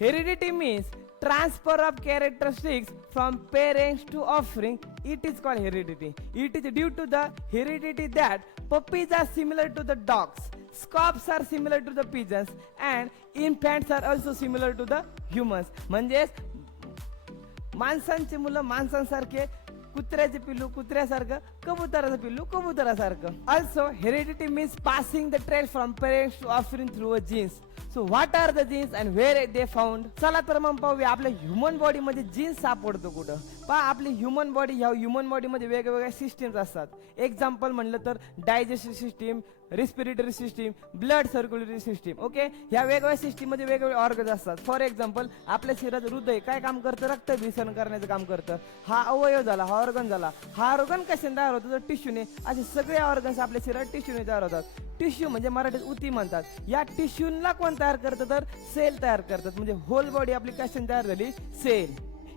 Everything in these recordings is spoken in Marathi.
Heredity means transfer of characteristics from parents to offspring. It is called heredity. It is due to the heredity that puppies are similar to the dogs, scops are similar to the pigeons, and infants are also similar to the humans. म्हणजेच माणसांची मुलं माणसांसारखे, कुत्र्याचे पिल्लू कुत्र्यासारखं, कबुतराचं पिल्लू कबुतरासारखं. Also heredity means passing the trait from parents to offspring through a genes. So what are the genes and where they found? चला तर मग पाहूया आपल्या ह्युमन बॉडी मध्ये जीन्स सापडतो कुठं. पहा आपली ह्युमन बॉडी, ह्या ह्युमन बॉडी मध्ये वेगवेगळ्या सिस्टीम्स असतात. एक्झाम्पल म्हणलं तर digestive system, respiratory system, blood circulatory system. Okay, ह्या वेगवेगळ्या सिस्टीम मध्ये वेगवेगळे ऑर्गन्स असतात. फॉर एक्झाम्पल आपल्या शरीरात हृदय काय काम करतं? रक्तभिसरण करण्याचं काम करतं. हा अवयव झाला, हा ऑर्गन झाला. हा ऑर्गन कशाने तयार होतो? तर टिश्यूने. असे सगळे ऑर्गन्स आपल्या शरीरात टिश्यूने तयार होतात. टिश्यू म्हणजे मराठीत उती म्हणतात. या टिश्यूला कोण तयार करतं? तर सेल तयार करतात. म्हणजे होल बॉडी आपली कशाने तयार झाली? सेल.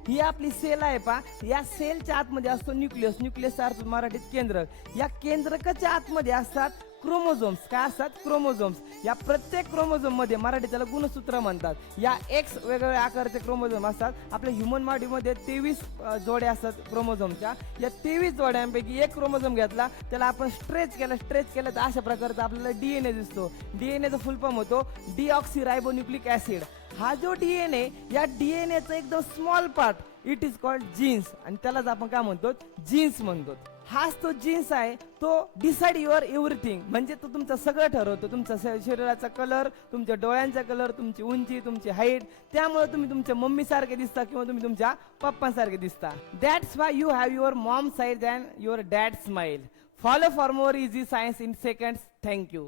ही आपली सेल आहे पा. या सेलच्या आतमध्ये असतो न्यूक्लियस. न्यूक्लियसचा अर्थ मराठीत केंद्रक. या केंद्रकाच्या आतमध्ये असतात क्रोमोझोम्स. काय असतात? क्रोमोझोम्स. या प्रत्येक क्रोमोझोम मध्ये मराठी त्याला गुणसूत्र म्हणतात. या एक्स वेगवेगळ्या आकाराचे क्रोमोझोम असतात. आपल्या ह्युमन बॉडीमध्ये 23 जोड्या असतात क्रोमोझोमच्या. या 23 जोड्यांपैकी एक क्रोमोझोम घेतला, त्याला आपण स्ट्रेच केलं तर अशा प्रकारचा आपल्याला डीएनए दिसतो. डीएनएचा फुल फॉर्म होतो डीऑक्सीरायबोन्यूक्लिक ऍसिड. हा जो डीएनए, या डीएनएचा एकदम small part, it is called jeans. आणि त्यालाच आपण काय म्हणतो? जीन्स म्हणतो. हाच तो जीन्स आहे, तो डिसाइड युअर एव्हरीथिंग. म्हणजे तो तुमचं सगळं ठरवतो. तुमचा शरीराचा कलर, तुमच्या डोळ्यांचा कलर, तुमची उंची, तुमची हाईट. त्यामुळे तुम्ही तुमच्या मम्मी सारखे दिसता किंवा तुम्ही तुमच्या पप्पांसारखे दिसता. That's why you have your Maugham size and your dad smile. Follow for more easy science in seconds. Thank you.